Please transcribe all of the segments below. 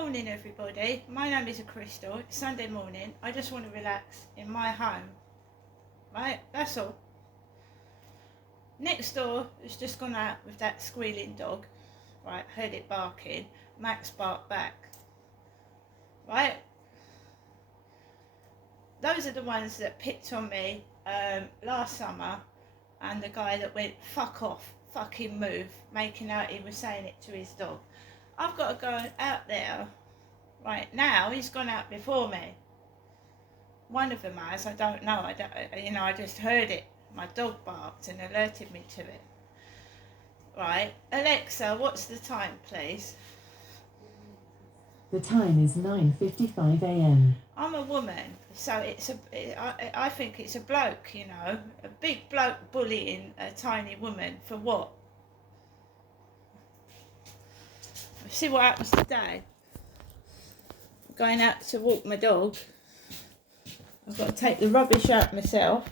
morning, everybody. My name is Crystal. It's Sunday morning. I just want to relax in my home. Right? That's all. Next door has just gone out with that squealing dog. Right? Heard it barking. Max barked back. Right? Those are the ones that picked on me last summer, and the guy that went, fuck off, fucking move, making out he was saying it to his dog. I've got to go out there. Right now, he's gone out before me. One of them has, I don't know. I just heard it. My dog barked and alerted me to it. Right, Alexa, what's the time, please? The time is 9:55 a.m. I'm a woman, so I think it's a bloke, a big bloke bullying a tiny woman for what? See what happens today. I'm going out to walk my dog. I've got to take the rubbish out myself.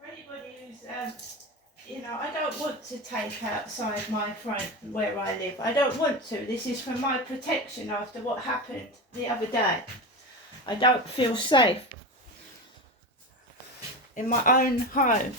For anybody who's, I don't want to take outside my front where I live. I don't want to. This is for my protection after what happened the other day. I don't feel safe in my own home.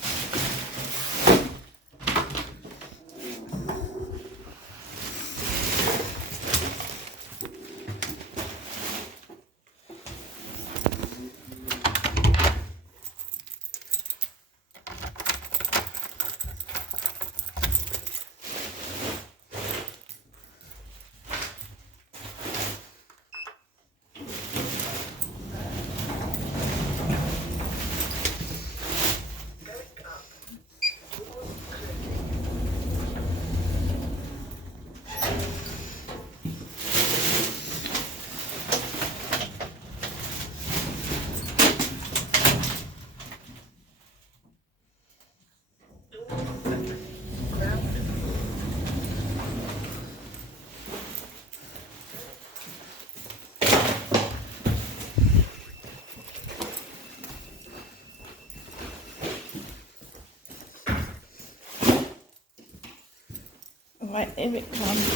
Right, here it comes.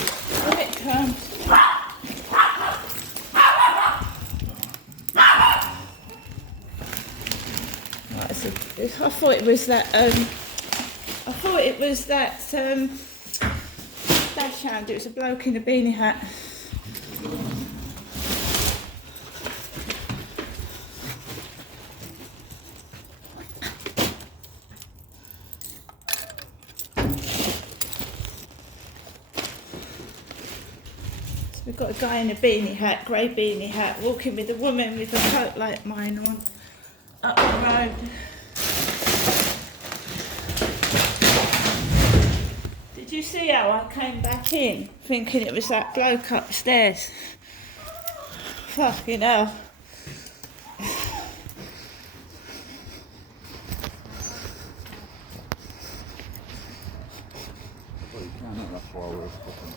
Here it comes. Right, so I thought it was that. Dash hand. It was a bloke in a beanie hat. We've got a guy in a beanie hat, grey beanie hat, walking with a woman with a coat like mine on, up the road. Did you see how I came back in, thinking it was that bloke upstairs? Fucking hell. Well, you can't, that's why we're fucking...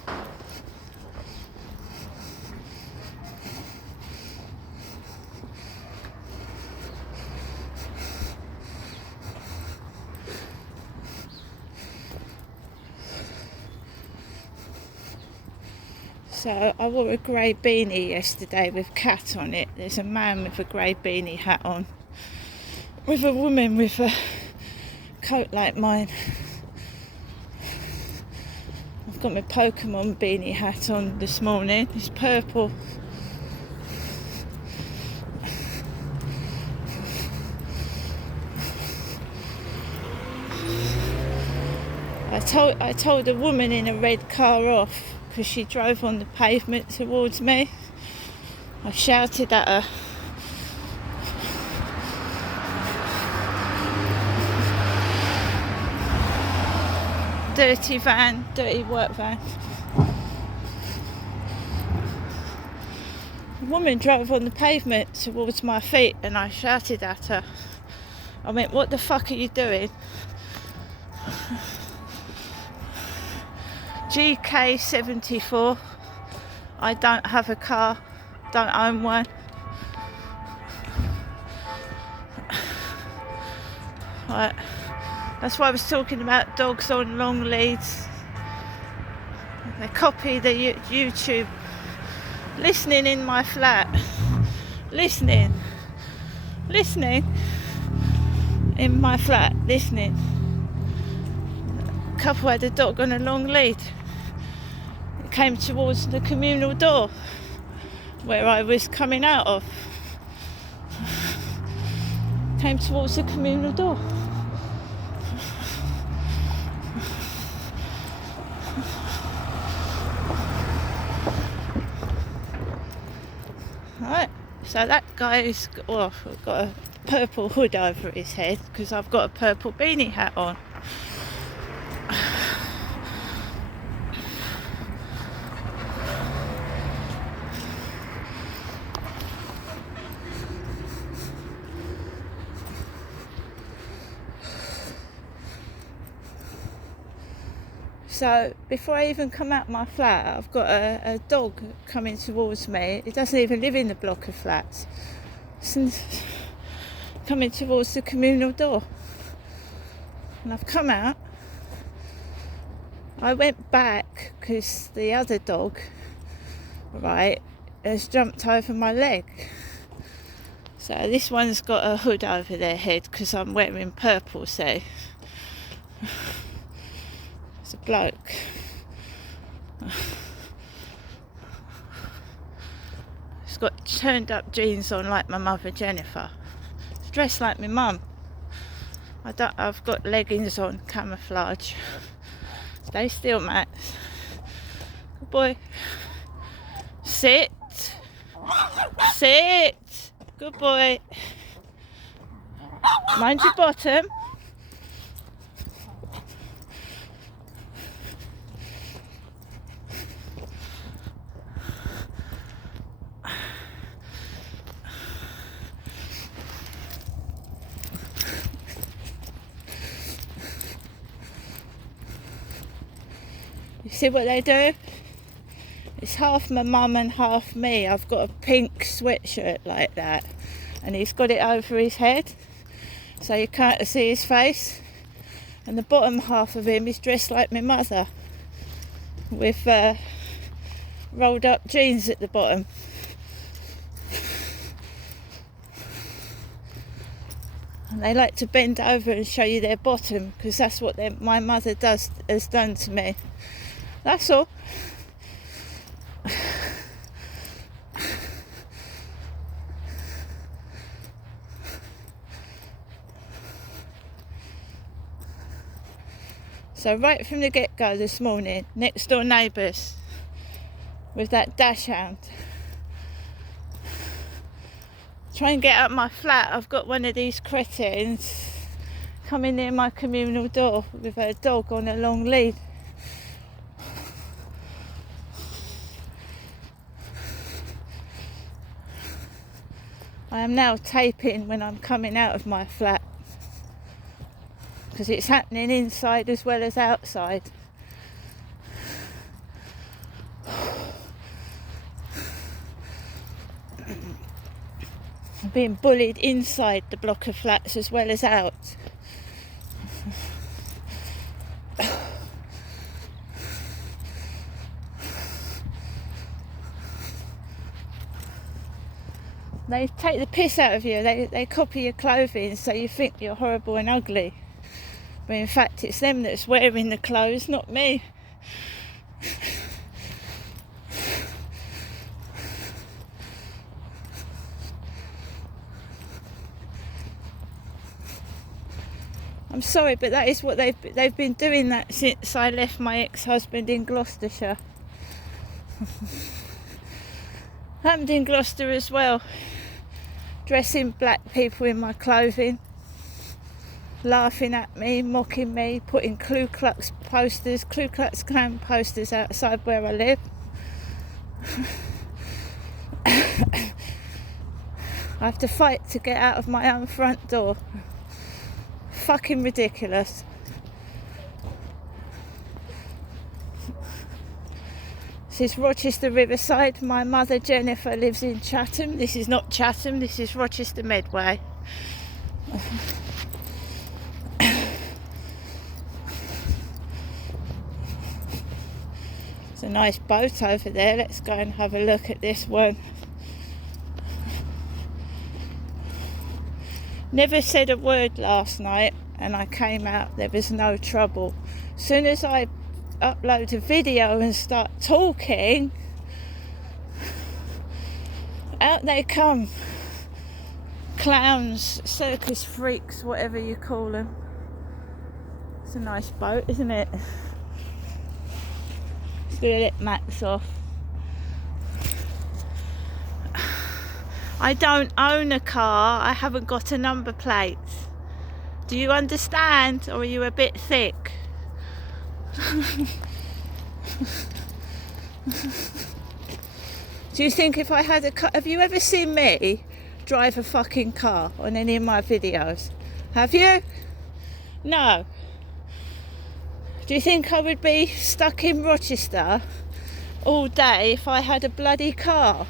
So I wore a grey beanie yesterday with cat on it. There's a man with a grey beanie hat on, with a woman with a coat like mine. I've got my Pokemon beanie hat on this morning. It's purple. I told a woman in a red car off because she drove on the pavement towards me. I shouted at her. Dirty van, dirty work van. A woman drove on the pavement towards my feet and I shouted at her. I went, what the fuck are you doing? GK74. I don't have a car, don't own one. Right, That's why I was talking about dogs on long leads. They copy the YouTube. Listening in my flat. Listening in my flat. Listening. A couple had a dog on a long lead. It came towards the communal door where I was coming out of. Came towards the communal door. Right, so that guy's got a purple hood over his head because I've got a purple beanie hat on. So before I even come out my flat, I've got a dog coming towards me. It doesn't even live in the block of flats. It's coming towards the communal door. And I've come out. I went back because the other dog, right, has jumped over my leg. So this one's got a hood over their head because I'm wearing purple, so a bloke. He's got turned up jeans on like my mother Jennifer. He's dressed like my mum. I've got leggings on, camouflage. Stay still, Matt. Good boy. Sit. Good boy. Mind your bottom. You see what they do? It's half my mum and half me. I've got a pink sweatshirt like that, and he's got it over his head so you can't see his face, and the bottom half of him is dressed like my mother with rolled up jeans at the bottom. And they like to bend over and show you their bottom because that's what my mother has done to me. That's all. So right from the get-go this morning, next door neighbours with that dachshund. Try and get out my flat. I've got one of these cretins coming near my communal door with a dog on a long lead. I am now taping when I'm coming out of my flat because it's happening inside as well as outside. I'm being bullied inside the block of flats as well as out. They take the piss out of you. They copy your clothing so you think you're horrible and ugly. But in fact it's them that's wearing the clothes, not me. I'm sorry, but that is what they've been doing that since I left my ex-husband in Gloucestershire. Happened in Gloucester as well. Dressing black people in my clothing, laughing at me, mocking me, putting Ku Klux Klan posters outside where I live. I have to fight to get out of my own front door. Fucking ridiculous. This is Rochester Riverside. My mother Jennifer lives in Chatham. This is not Chatham, this is Rochester Medway. There's a nice boat over there. Let's go and have a look at this one. Never said a word last night, and I came out, there was no trouble. As soon as I upload a video and start talking, out they come. Clowns, circus freaks, whatever you call them. It's a nice boat, isn't it? It's gonna let Max off. I don't own a car, I haven't got a number plate. Do you understand, or are you a bit thick? Do you think if I had a car... Have you ever seen me drive a fucking car on any of my videos? Have you? No. Do you think I would be stuck in Rochester all day if I had a bloody car?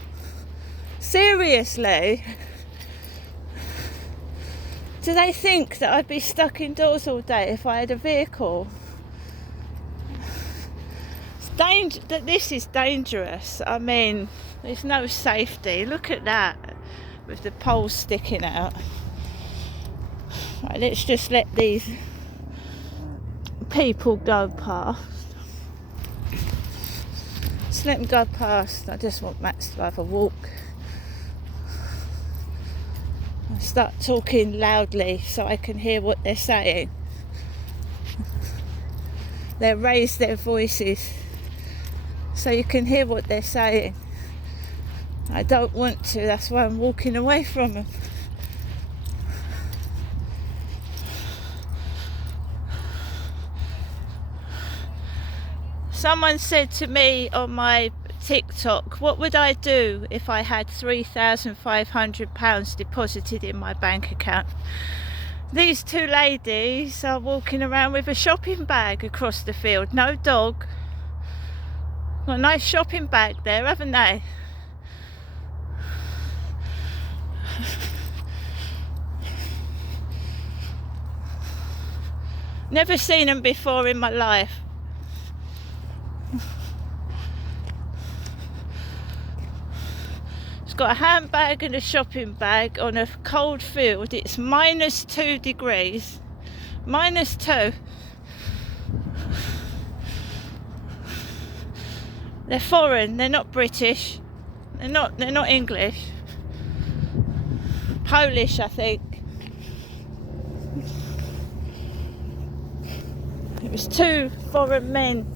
Seriously? Do they think that I'd be stuck indoors all day if I had a vehicle? This is dangerous. I mean, there's no safety. Look at that, with the poles sticking out. Right, let's just let these people go past. Just let them go past. I just want Max to have a walk. I start talking loudly so I can hear what they're saying. They raise their voices so you can hear what they're saying. I don't want to, that's why I'm walking away from them. Someone said to me on my TikTok, what would I do if I had £3,500 deposited in my bank account? These two ladies are walking around with a shopping bag across the field. No dog. Got a nice shopping bag there, haven't they? Never seen them before in my life. It's got a handbag and a shopping bag on a cold field. It's -2 degrees. -2. They're foreign, they're not British. They're not English. Polish, I think. It was two foreign men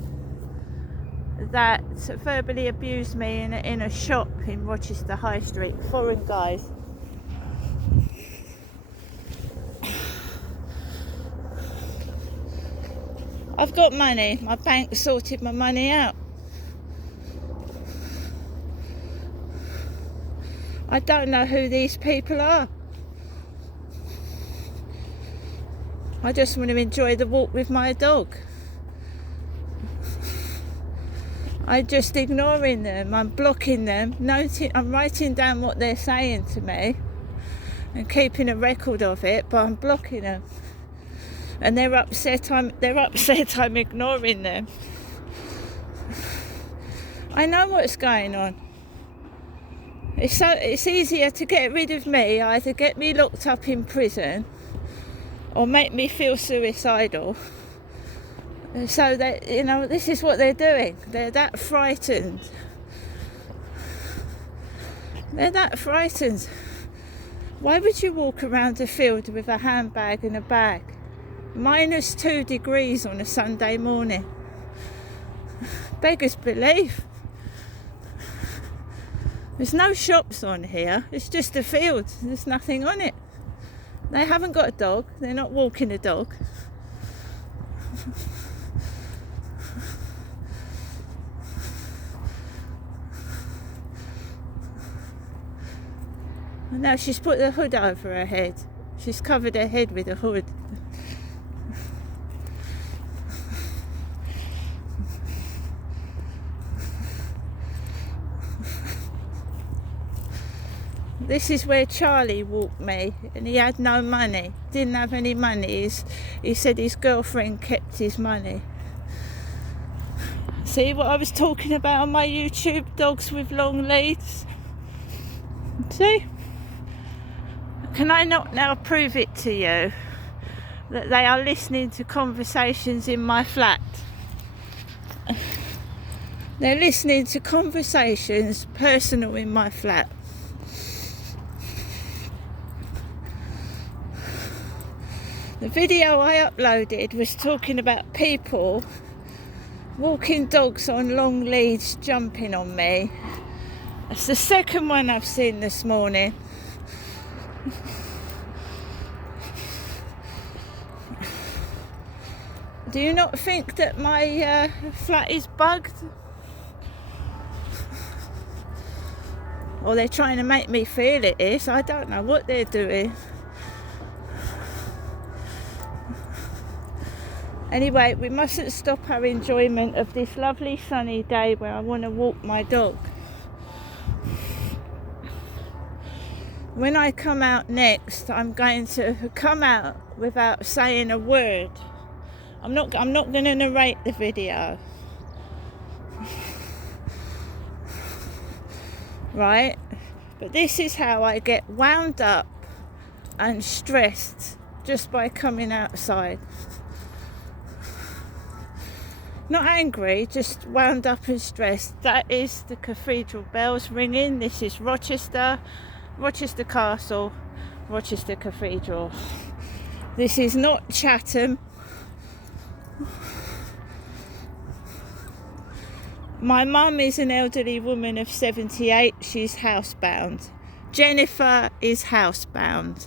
that verbally abused me in a shop in Rochester High Street. Foreign guys. I've got money. My bank sorted my money out. I don't know who these people are. I just want to enjoy the walk with my dog. I'm just ignoring them. I'm blocking them. I'm writing down what they're saying to me and keeping a record of it, but I'm blocking them. And they're upset. I'm ignoring them. I know what's going on. It's easier to get rid of me, either get me locked up in prison or make me feel suicidal. So that, this is what they're doing. They're that frightened. They're that frightened. Why would you walk around a field with a handbag and a bag? -2 degrees on a Sunday morning. Beggars belief. There's no shops on here. It's just a field. There's nothing on it. They haven't got a dog. They're not walking a dog. And now she's put the hood over her head. She's covered her head with a hood. This is where Charlie walked me, and he had no money. Didn't have any money. He said his girlfriend kept his money. See what I was talking about on my YouTube, dogs with long leads? See? Can I not now prove it to you that they are listening to conversations in my flat? They're listening to conversations personal in my flat. The video I uploaded was talking about people walking dogs on long leads jumping on me. That's the second one I've seen this morning. Do you not think that my flat is bugged? Or they're trying to make me feel it is? I don't know what they're doing. Anyway, we mustn't stop our enjoyment of this lovely sunny day where I want to walk my dog. When I come out next, I'm going to come out without saying a word. I'm not going to narrate the video. Right? But this is how I get wound up and stressed just by coming outside. Not angry, just wound up and stressed. That is the cathedral bells ringing. This is Rochester Castle, Rochester Cathedral. This is not Chatham. My mum is an elderly woman of 78. She's housebound. Jennifer is housebound.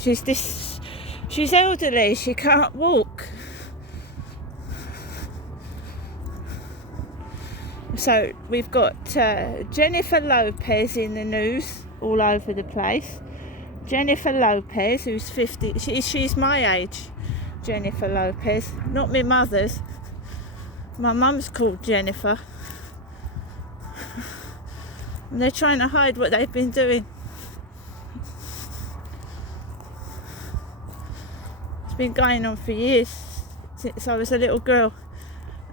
She's elderly. She can't walk. So we've got Jennifer Lopez in the news all over the place. Jennifer Lopez, who's 50, she's my age, Jennifer Lopez, not my mother's. My mum's called Jennifer. And they're trying to hide what they've been doing. It's been going on for years, since I was a little girl.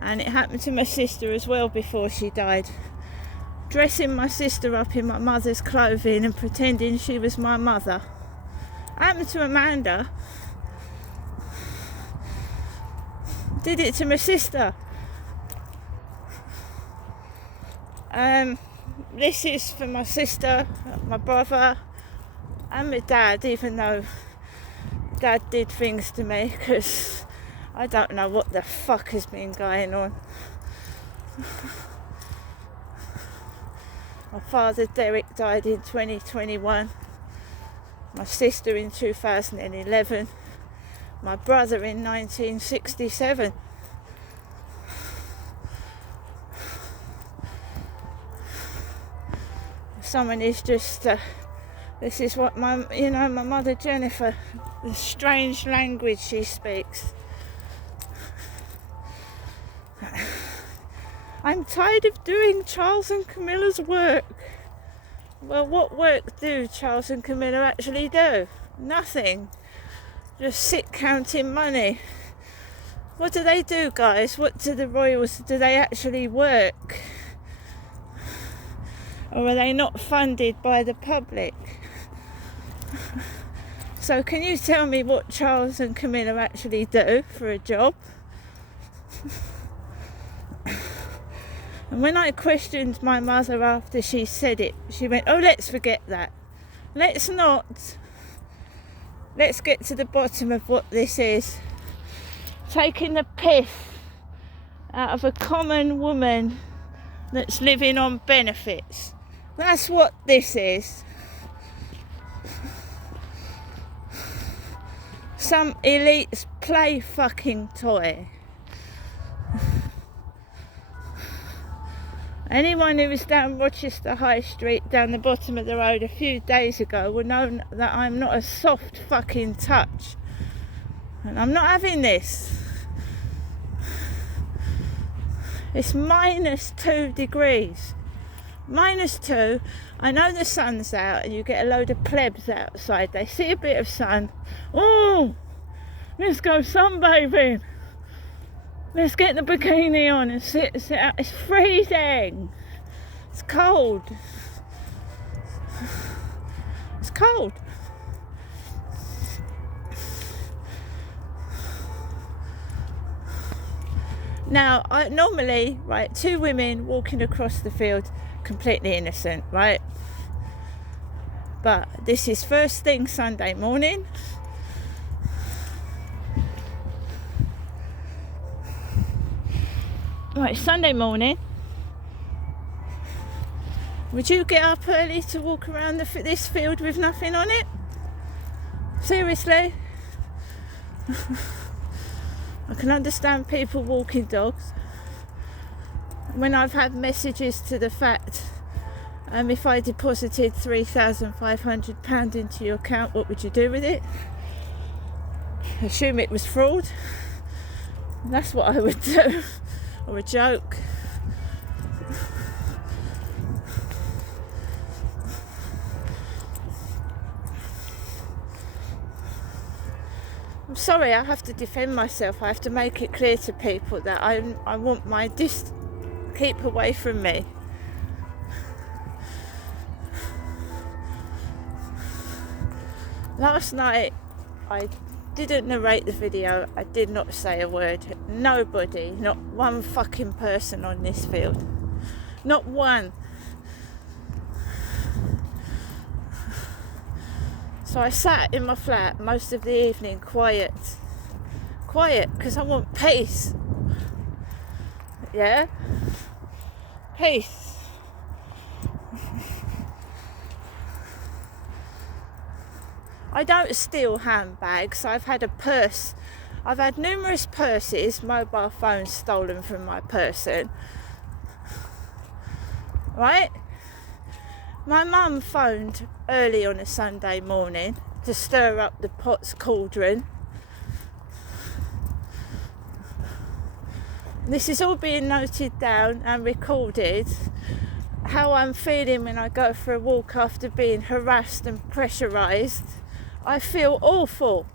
And it happened to my sister as well before she died. Dressing my sister up in my mother's clothing and pretending she was my mother. Happened to Amanda. Did it to my sister. This is for my sister, my brother, and my dad, even though Dad did things to me, because I don't know what the fuck has been going on. My father Derek died in 2021, my sister in 2011, my brother in 1967. Someone is just, this is what my mother Jennifer, the strange language she speaks. I'm tired of doing Charles and Camilla's work. Well, what work do Charles and Camilla actually do? Nothing. Just sit counting money. What do they do, guys? What do the royals, do they actually work? Or are they not funded by the public? So can you tell me what Charles and Camilla actually do for a job? And when I questioned my mother after she said it, she went, oh, let's forget that. Let's not. Let's get to the bottom of what this is. Taking the piss out of a common woman that's living on benefits. That's what this is. Some elite's play fucking toy. Anyone who was down Rochester High Street, down the bottom of the road a few days ago, will know that I'm not a soft fucking touch. And I'm not having this. It's -2 degrees. -2. I know the sun's out and you get a load of plebs outside. They see a bit of sun. Oh, let's go sunbathing. Let's get the bikini on and sit out. It's freezing. It's cold. It's cold. Now, I normally, right, two women walking across the field, completely innocent, right? But this is first thing Sunday morning. Right, Sunday morning. Would you get up early to walk around this field with nothing on it? Seriously? I can understand people walking dogs. When I've had messages to the fact, if I deposited £3,500 into your account, what would you do with it? Assume it was fraud. That's what I would do. Or a joke. I'm sorry, I have to defend myself. I have to make it clear to people that I want my keep away from me. Last night I didn't narrate the video. I did not say a word. Nobody, not one fucking person on this field. Not one. So I sat in my flat most of the evening, quiet, because I want peace. Yeah? Peace. I don't steal handbags. I've had a purse. I've had numerous purses, mobile phones stolen from my person. Right? My mum phoned early on a Sunday morning to stir up the pot's cauldron. This is all being noted down and recorded. How I'm feeling when I go for a walk after being harassed and pressurised. I feel awful.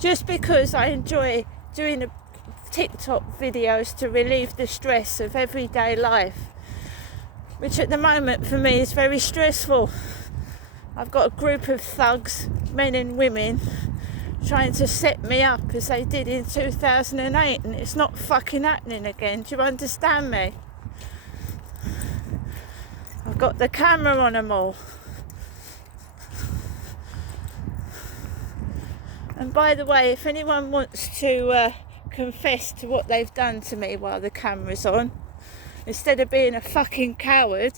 Just because I enjoy doing TikTok videos to relieve the stress of everyday life, which at the moment for me is very stressful. I've got a group of thugs, men and women, trying to set me up as they did in 2008, and it's not fucking happening again. Do you understand me? I've got the camera on them all. And by the way, if anyone wants to confess to what they've done to me while the camera's on, instead of being a fucking coward,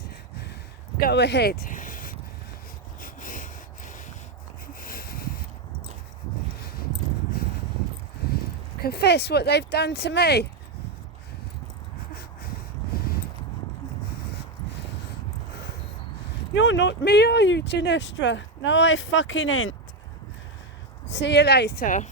go ahead. Confess what they've done to me. You're not me, are you, Ginestra? No, I fucking ain't. See you later.